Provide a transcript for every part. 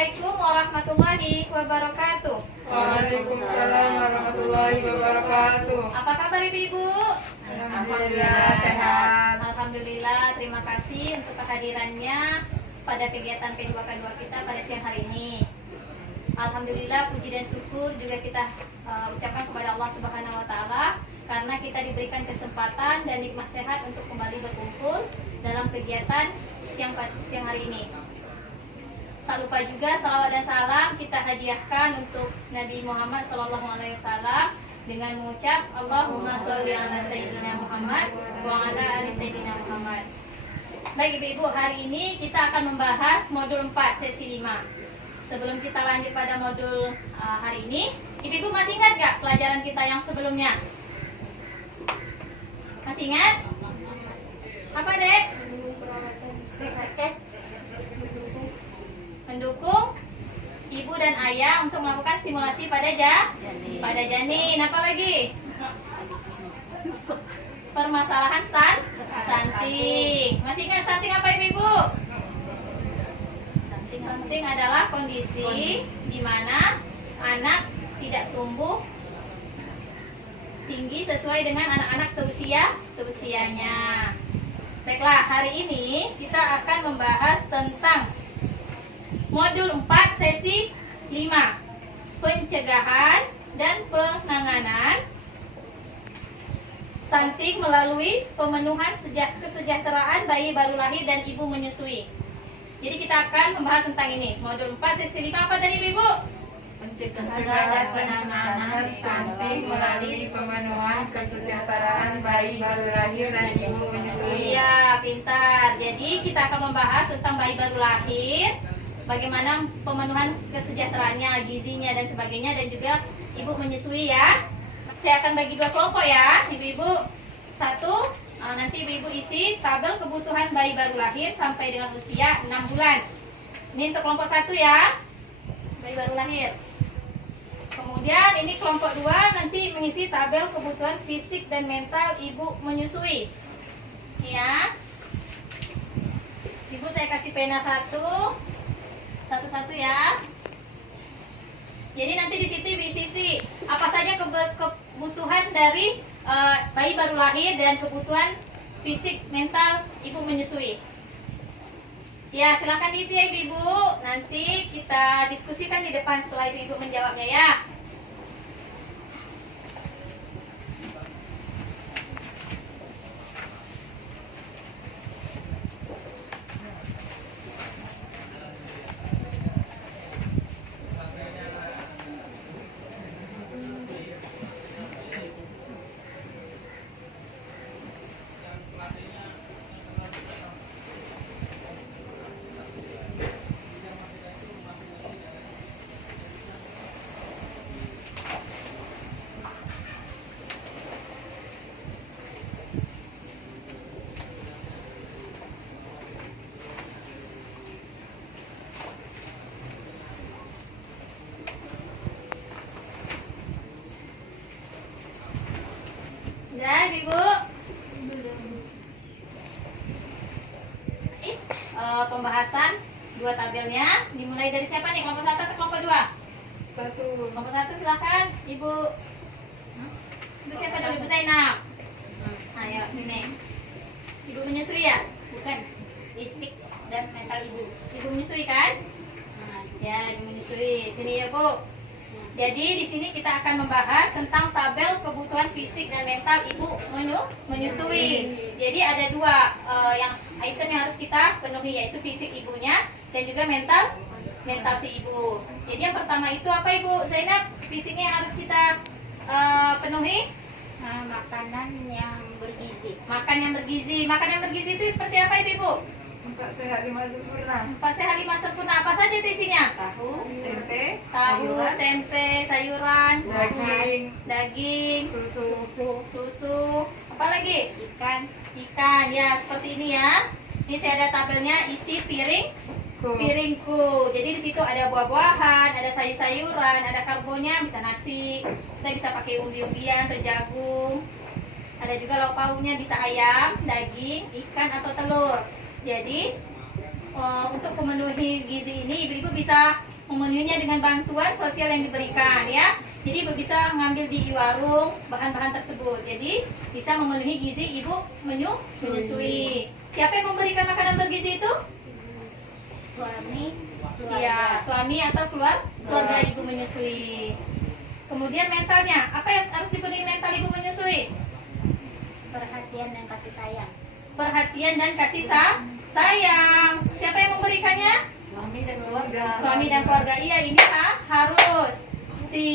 Assalamualaikum warahmatullahi wabarakatuh. Waalaikumsalam warahmatullahi wabarakatuh. Apa kabar ibu-ibu? Alhamdulillah sehat. Alhamdulillah, terima kasih untuk kehadirannya pada kegiatan P2K2 kita pada siang hari ini. Alhamdulillah, puji dan syukur juga kita ucapkan kepada Allah Subhanahu wa Ta'ala karena kita diberikan kesempatan dan nikmat sehat untuk kembali berkumpul dalam kegiatan siang hari ini. Tak lupa juga salawat dan salam kita hadiahkan untuk Nabi Muhammad SAW dengan mengucap Allahumma sholli ala Sayyidina Muhammad wa ala ali Sayyidina Muhammad. Baik ibu-ibu, hari ini kita akan membahas modul 4 sesi 5. Sebelum kita lanjut pada modul hari ini, ibu-ibu masih ingat gak pelajaran kita yang sebelumnya? Masih ingat? Apa dek? Mendukung ibu dan ayah untuk melakukan stimulasi pada janin. Apa lagi? Permasalahan stunting. Masih ingat stunting apa ibu-ibu? Stunting adalah kondisi di mana anak tidak tumbuh tinggi sesuai dengan anak-anak seusianya. Baiklah, hari ini kita akan membahas tentang modul 4 sesi 5, pencegahan dan penanganan stunting melalui pemenuhan kesejahteraan bayi baru lahir dan ibu menyusui. Jadi kita akan membahas tentang ini. Modul 4 sesi 5 apa tadi ibu? Pencegahan dan penanganan stunting melalui pemenuhan kesejahteraan bayi baru lahir dan ibu menyusui. Iya, pintar. Jadi kita akan membahas tentang bayi baru lahir, bagaimana pemenuhan kesejahteraannya, gizinya dan sebagainya, dan juga ibu menyusui ya. Saya akan bagi 2 kelompok ya, ibu-ibu. Satu, nanti ibu-ibu isi tabel kebutuhan bayi baru lahir sampai dengan usia 6 bulan. Ini untuk kelompok 1 ya, bayi baru lahir. Kemudian ini kelompok 2 nanti mengisi tabel kebutuhan fisik dan mental ibu menyusui. Ya. Ibu saya kasih pena satu ya. Jadi nanti di situ ibu isi apa saja kebutuhan dari bayi baru lahir dan kebutuhan fisik mental ibu menyusui. Ya, silahkan diisi ya ibu-ibu. Nanti kita diskusikan di depan setelah ibu-ibu menjawabnya ya. Ya, ibu. Pembahasan 2 tabelnya dimulai dari siapa nih? Kelompok 1 atau kelompok 2? Kelompok 1 silakan, ibu. Ibu siapa dulu? Ibu Zainab. Ayo, ini. Ibu menyusui ya? Bukan. Fisik dan mental ibu. Ibu menyusui kan? Ya, ibu menyusui. Sini ya, Bu. Jadi di sini kita akan membahas tentang tabel kebutuhan fisik dan mental ibu menyusui. Jadi ada 2 yang item yang harus kita penuhi, yaitu fisik ibunya dan juga mental si ibu. Jadi yang pertama itu apa Ibu Zainab? Fisiknya yang harus kita penuhi? Makanan yang bergizi. Makan yang bergizi. Makan yang bergizi itu seperti apa Ibu? 4 sehat 5 sempurna. 4 sehat 5 sempurna. Apa saja itu isinya? Tahu, tempe, sayuran, daging, susu. Apa lagi? Ikan. Ya, seperti ini ya. Ini saya ada tabelnya, isi piringku. Jadi di situ ada buah-buahan, ada sayur-sayuran, ada karbonnya, bisa nasi. Kita bisa pakai umbi-umbian, jagung. Ada juga lauk pauknya, bisa ayam, daging, ikan atau telur. Jadi untuk memenuhi gizi ini, ibu-ibu bisa memenuhinya dengan bantuan sosial yang diberikan ya. Jadi ibu bisa mengambil di warung bahan-bahan tersebut. Jadi bisa memenuhi gizi ibu menyusui. Siapa yang memberikan makanan bergizi itu? Suami, Iya, suami atau keluarga ibu menyusui. Kemudian mentalnya, apa yang harus dipenuhi mental ibu menyusui? perhatian dan kasih sayang. Perhatian dan kasih sayang. Siapa yang memberikannya? Suami dan keluarga. Suami dan keluarga. Iya, ini harus si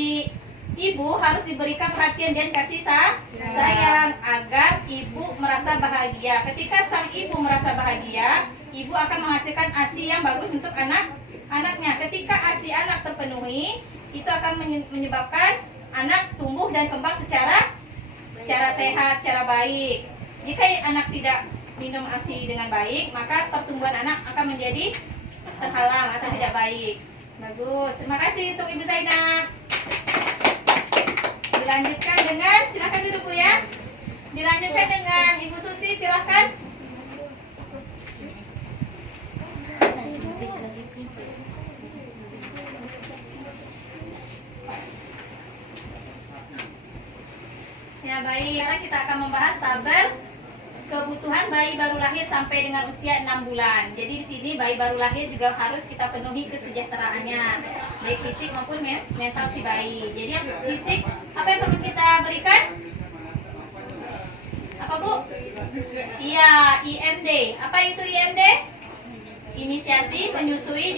ibu harus diberikan perhatian dan kasih sayang agar ibu merasa bahagia. Ketika sang ibu merasa bahagia, ibu akan menghasilkan ASI yang bagus untuk anaknya. Ketika ASI anak terpenuhi, itu akan menyebabkan anak tumbuh dan kembang secara sehat, secara baik. Jika anak tidak minum ASI dengan baik, maka pertumbuhan anak akan menjadi terhalang atau tidak baik. Bagus, terima kasih untuk Ibu Zainab. Dilanjutkan dengan, silakan duduk Bu ya. Dilanjutkan dengan Ibu Susi, silakan. Ya baik, sekarang kita akan membahas tabel kebutuhan bayi baru lahir sampai dengan usia 6 bulan. Jadi di sini bayi baru lahir juga harus kita penuhi kesejahteraannya, baik fisik maupun mental si bayi. Jadi yang fisik, apa yang perlu kita berikan? Apa Bu? Iya, IMD. Apa itu IMD? Inisiasi menyusui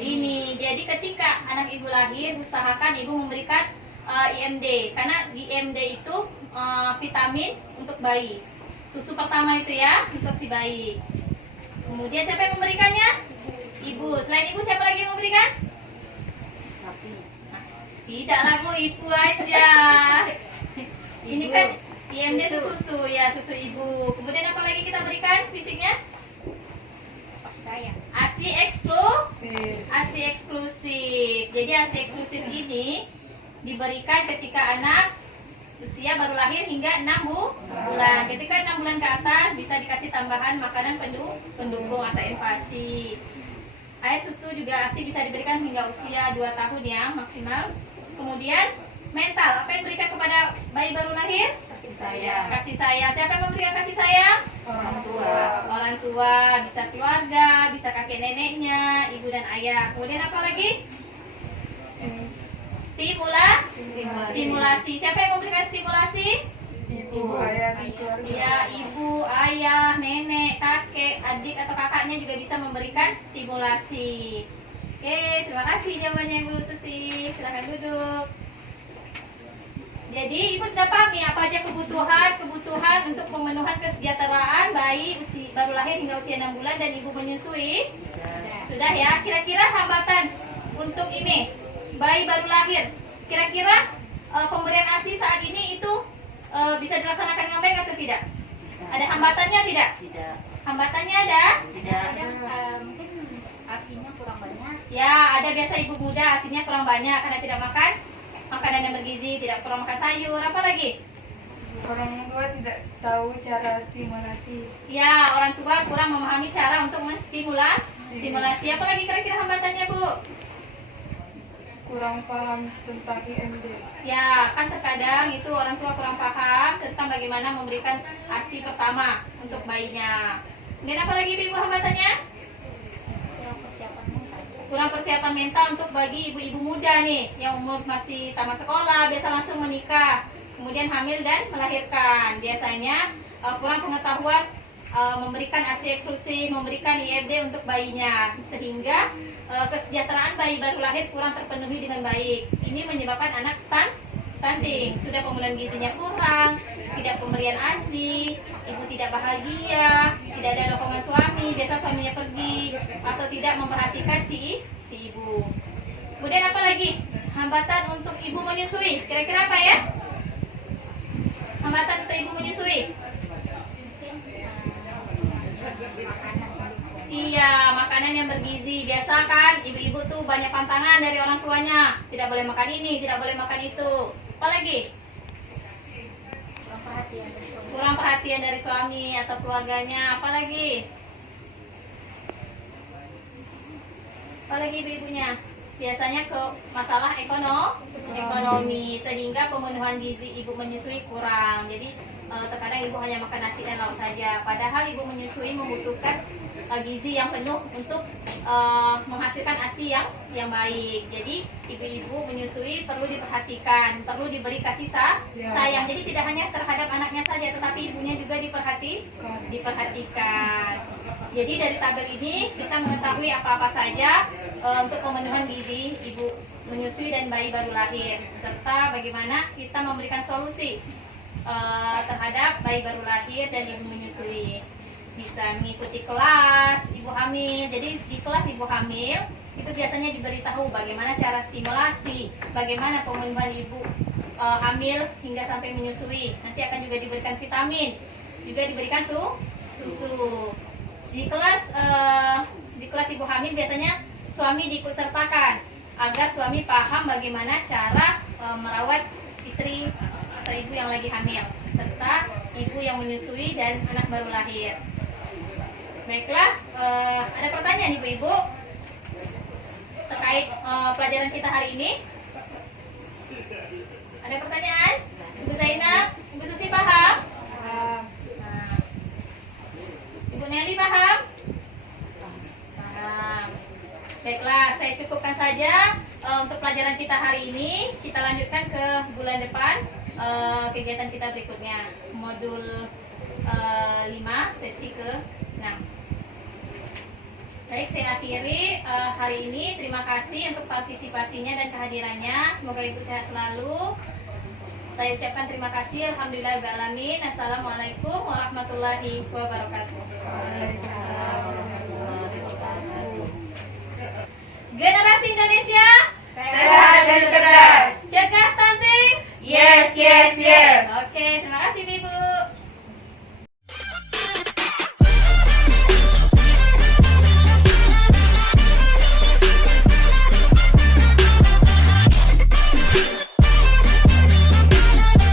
dini. Jadi ketika anak ibu lahir, usahakan ibu memberikan IMD, karena IMD itu vitamin untuk bayi. Susu pertama itu ya untuk si bayi. Kemudian siapa yang memberikannya? Ibu. Selain ibu siapa lagi yang memberikan? Tidak lah Bu, ibu aja. Ini kan IMD itu susu ya, susu ibu. Kemudian apa lagi kita berikan fisiknya? ASI eksklusif. Jadi ASI eksklusif ini diberikan ketika anak usia baru lahir hingga 6 bulan. Ketika 6 bulan ke atas bisa dikasih tambahan makanan pendukung atau enfasi. Air susu juga ASI bisa diberikan hingga usia 2 tahun ya maksimal. Kemudian mental, apa yang diberikan kepada bayi baru lahir? Kasih sayang. Siapa yang memberikan kasih sayang? Orang tua, bisa keluarga, bisa kakek neneknya, ibu dan ayah. Kemudian apa lagi? Stimulasi. Siapa yang memberikan stimulasi? Ibu, ayah, dan keluarga. Ya, ibu, ayah, nenek, kakek, adik atau kakaknya juga bisa memberikan stimulasi. Oke, terima kasih jawabannya Ibu Susi. Silakan duduk. Jadi ibu sudah paham nih apa aja kebutuhan untuk pemenuhan kesejahteraan bayi baru lahir hingga usia 6 bulan dan ibu menyusui. Sudah ya. Kira-kira hambatan untuk ini bayi baru lahir, kira-kira pemberian ASI saat ini itu bisa dilaksanakan dengan baik atau tidak? Ada hambatannya tidak? Tidak. Hambatannya ada? Tidak. Mungkin asinya kurang banyak. Ya, ada biasa ibu muda asinya kurang banyak karena tidak makan makanan yang bergizi, tidak kurang makan sayur, apa lagi? Orang tua tidak tahu cara stimulasi. Ya, orang tua kurang memahami cara untuk menstimulasi. Apa lagi kira-kira hambatannya Bu? Kurang paham tentang IMD. Ya, kan terkadang itu orang tua kurang paham tentang bagaimana memberikan ASI pertama untuk bayinya. Kemudian apa lagi Ibu hambatannya? Kurang persiapan mental untuk bagi ibu-ibu muda nih yang umur masih tamat sekolah, biasa langsung menikah, kemudian hamil dan melahirkan. Biasanya kurang pengetahuan memberikan ASI eksklusif, memberikan IMD untuk bayinya, sehingga kesejahteraan bayi baru lahir kurang terpenuhi dengan baik. Ini menyebabkan anak stunting, sudah pemenuhan gizinya kurang, tidak pemberian ASI, ibu tidak bahagia, tidak ada dorongan suami, biasa suaminya pergi atau tidak memperhatikan si ibu. Kemudian apa lagi? Hambatan untuk ibu menyusui. Kira-kira apa ya? Hambatan untuk ibu menyusui. Iya, makanan yang bergizi. Biasa kan ibu-ibu tuh banyak pantangan dari orang tuanya. Tidak boleh makan ini, tidak boleh makan itu. Apa lagi? Kurang perhatian dari suami atau keluarganya. Apa lagi? Apalagi ibu-ibunya biasanya ke masalah ekonomi sehingga pemenuhan gizi ibu menyusui kurang. Jadi terkadang ibu hanya makan nasi dan lauk saja. Padahal ibu menyusui membutuhkan gizi yang penuh untuk menghasilkan ASI yang baik. Jadi ibu-ibu menyusui perlu diperhatikan, perlu diberi kasih sayang. Jadi tidak hanya terhadap anaknya saja, tetapi ibunya juga diperhatikan. Jadi dari tabel ini kita mengetahui apa-apa saja untuk pemenuhan gizi ibu menyusui dan bayi baru lahir, serta bagaimana kita memberikan solusi terhadap bayi baru lahir dan ibu menyusui. Bisa mengikuti kelas ibu hamil. Jadi di kelas ibu hamil itu biasanya diberitahu bagaimana cara stimulasi, bagaimana pemenuhan ibu hamil hingga sampai menyusui. Nanti akan juga diberikan vitamin, juga diberikan susu. Di kelas ibu hamil biasanya suami diikutsertakan agar suami paham bagaimana cara merawat istri atau ibu yang lagi hamil, serta ibu yang menyusui dan anak baru lahir. Baiklah, ada pertanyaan ibu-ibu terkait pelajaran kita hari ini? Ada pertanyaan? Ibu Zainab, Ibu Susi paham? Nah. Ibu Nelly paham? Paham. Baiklah, saya cukupkan saja untuk pelajaran kita hari ini. Kita lanjutkan ke bulan depan, kegiatan kita berikutnya, modul 5, sesi ke-6. Baik, saya akhiri hari ini. Terima kasih untuk partisipasinya dan kehadirannya. Semoga ibu sehat selalu. Saya ucapkan terima kasih. Alhamdulillahirrahmanirrahim. Assalamualaikum warahmatullahi wabarakatuh. Generasi Indonesia Sehat dan cerdas. cegah stunting. Yes, yes, yes. Oke, terima kasih ibu.